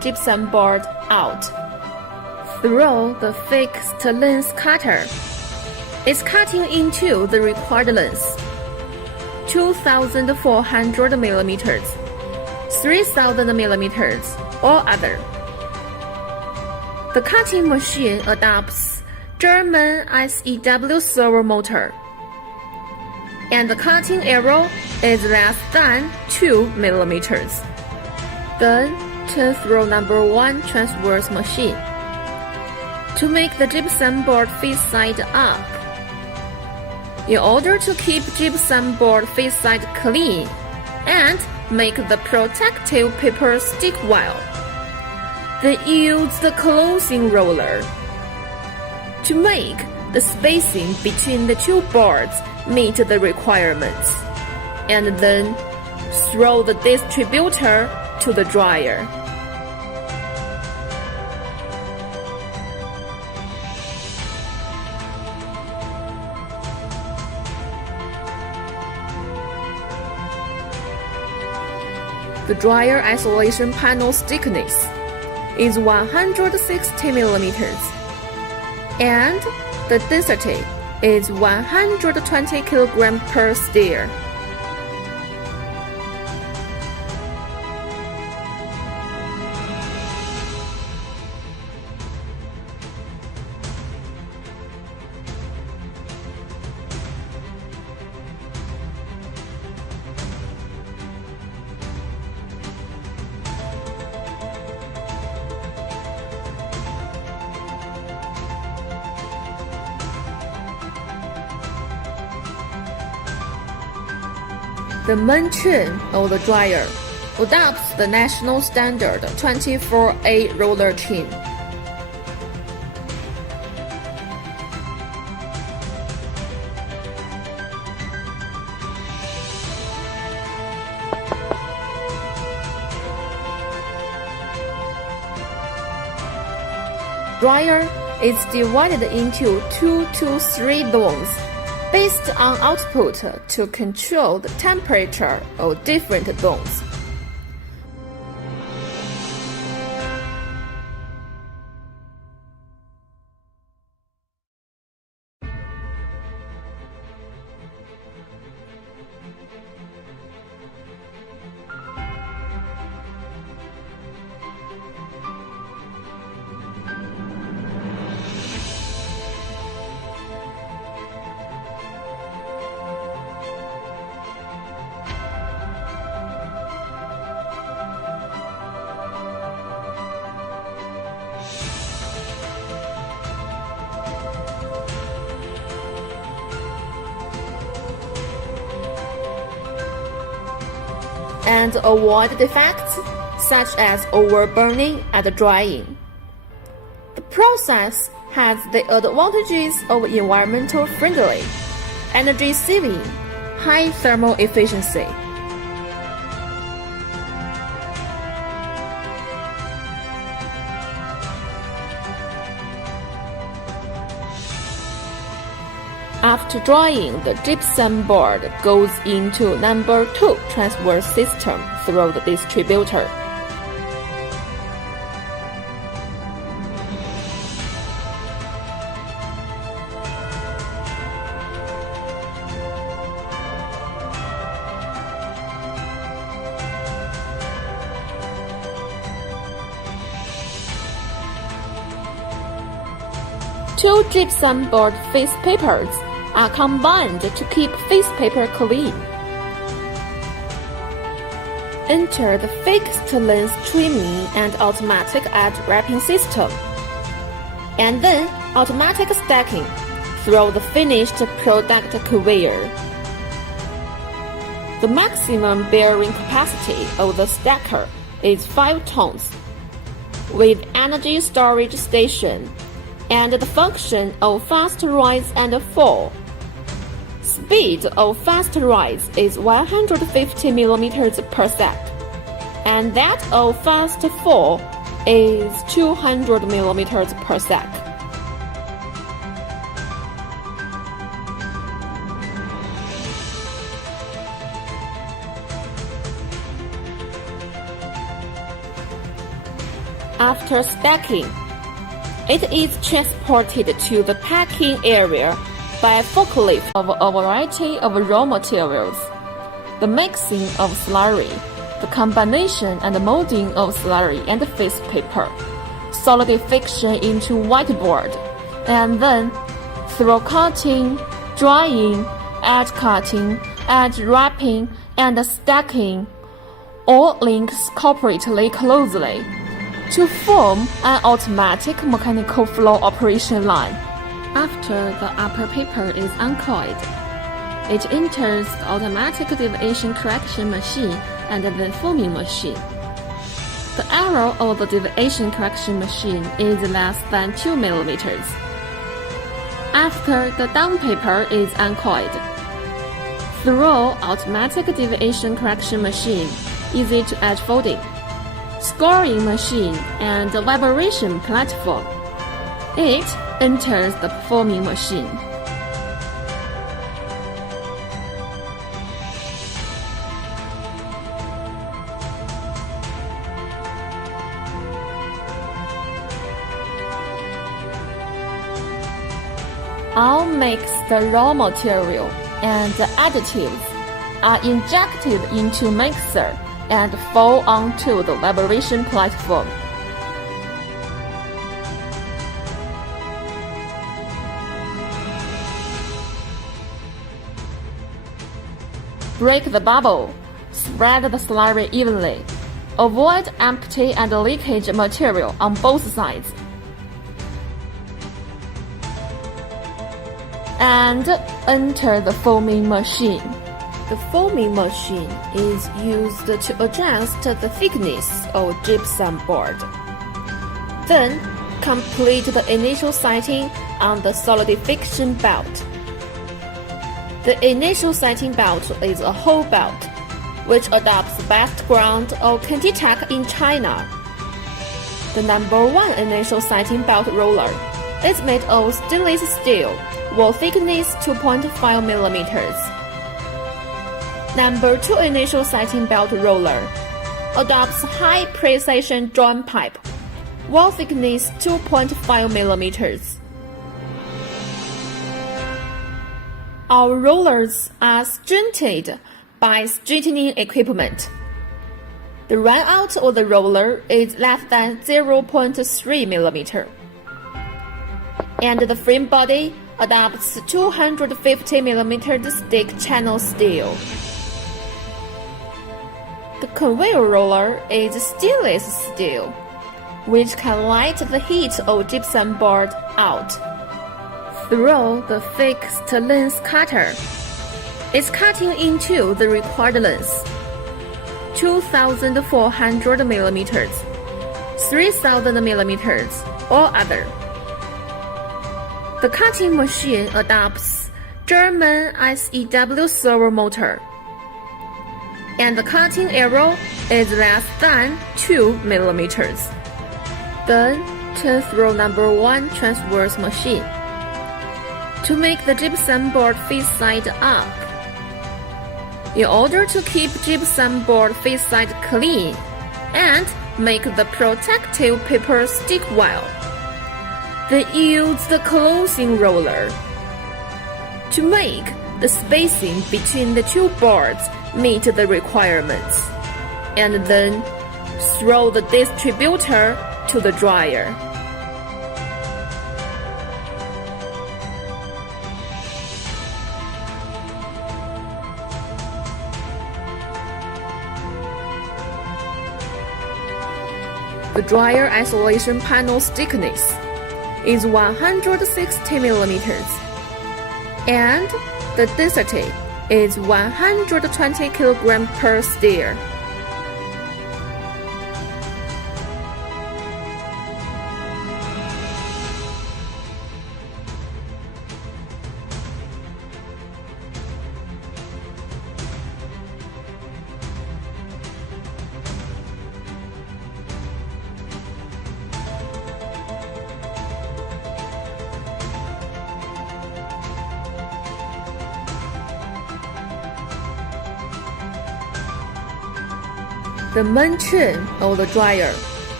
gypsum board out. Throw the fixed length cutter. It's cutting into the required length, 2,400 millimeters, 3,000 millimeters, or other. The cutting machine adopts German SEW servo motor, and the cutting arrow is less than 2 millimeters. Then turn through number 1 transverse machine to make the gypsum board face side up. In order to keep gypsum board face side clean and make the protective paper stick well, then use the closing roller to make the spacing between the two boards meet the requirements, and then throw the distributor to the dryer. The dryer isolation panel's thickness is 160 millimeters, and the density is 120 kilograms per stir. The main chain of the dryer adopts the national standard 24A roller chain. Dryer is divided into 2 to 3 zones based on output to control the temperature of different zones. And avoid defects such as overburning and drying. The process has the advantages of environmental friendly, energy saving, high thermal efficiency. After drying, the gypsum board goes into number 2 transverse system through the distributor. Two gypsum board face papers are combined to keep face paper clean. Enter the fixed length trimming and automatic edge wrapping system, and then automatic stacking through the finished product conveyor. The maximum bearing capacity of the stacker is 5 tons, with energy storage station and the function of fast rise and fall. Speed of fast rise is 150 millimeters per sec, and that of fast fall is 200 millimeters per sec. After stacking, it is transported to the packing area by forklift of a variety of raw materials. The mixing of slurry, the combination and molding of slurry and face paper, solidification into whiteboard, and then through cutting, drying, edge cutting, edge wrapping, and stacking all links cooperatively closely to form an automatic mechanical flow operation line. After the upper paper is uncoiled, it enters the automatic deviation correction machine and the forming machine. The error of the deviation correction machine is less than 2 mm. After the down paper is uncoiled, through automatic deviation correction machine, easy to edge folding, scoring machine, and vibration platform, it enters the forming machine. All mixed raw material and additives are injected into mixer and fall onto the vibration platform. Break the bubble. Spread the slurry evenly. Avoid empty and leakage material on both sides. And enter the forming machine. The forming machine is used to adjust the thickness of gypsum board. Then, complete the initial setting on the solidification belt. The initial setting belt is a whole belt, which adopts background of Kentitech in China. The number 1 initial setting belt roller is made of stainless steel, wall thickness 2.5 mm. Number 2 initial setting belt roller adopts high precision drawn pipe, wall thickness 2.5 mm. Our rollers are straightened by straightening equipment. The runout of the roller is less than 0.3 mm. And the frame body adopts 250 mm stick channel steel. The conveyor roller is stainless steel, which can light the heat of gypsum board out. Through the fixed length cutter, it's cutting into the required length, 2,400 mm, 3,000 mm, or other. The cutting machine adopts German SEW servo motor, and the cutting arrow is less than 2 mm. Then turn through number 1 transverse machine to make the gypsum board face side up. In order to keep gypsum board face side clean and make the protective paper stick well, then use the closing roller to make the spacing between the 2 boards meet the requirements, and then throw the distributor to the dryer. The dryer isolation panel's thickness is 160 mm, and the density is 120 kg per stir. The main chain of the dryer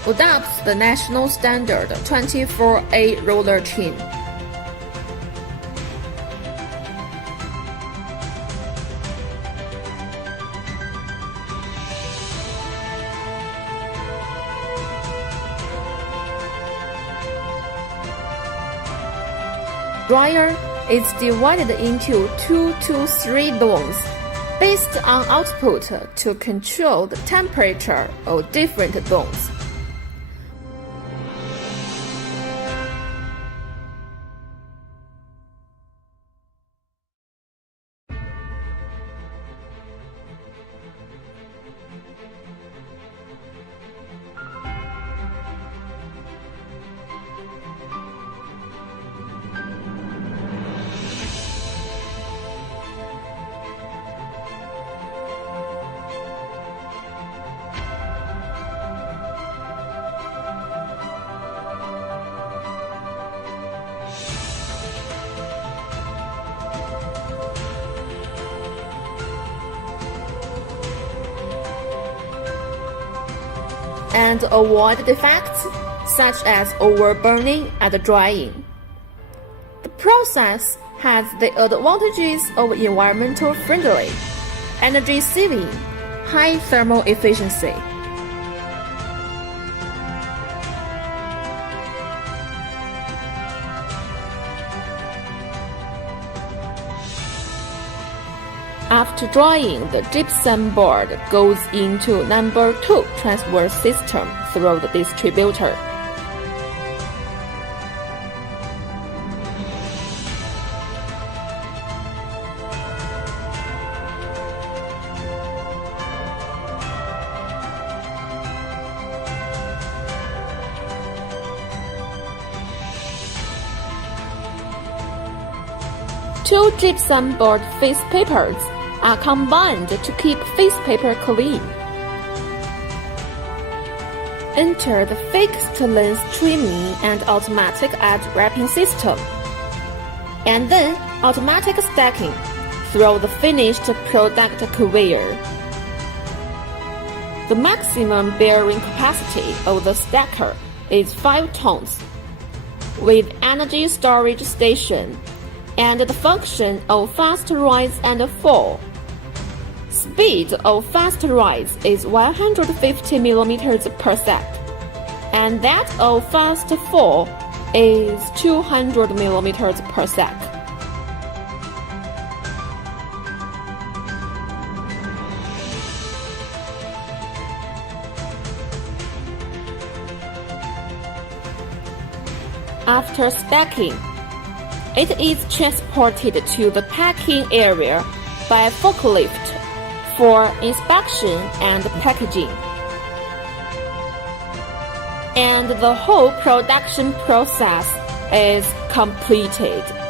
adopts the national standard 24A roller chain. Dryer is divided into 2 to 3 zones based on output to control the temperature of different zones. And avoid defects such as overburning and drying. The process has the advantages of environmental friendly, energy saving, high thermal efficiency. After drying, the gypsum board goes into number 2 transfer system through the distributor. Two gypsum board face papers are combined to keep face paper clean. Enter the fixed length trimming and automatic edge wrapping system, and then automatic stacking through the finished product conveyor. The maximum bearing capacity of the stacker is 5 tons, with energy storage station and the function of fast rise and fall. Speed of fast rise is 150 millimeters per sec, and that of fast fall is 200 millimeters per sec. After stacking, it is transported to the packing area by forklift for inspection and packaging. And the whole production process is completed.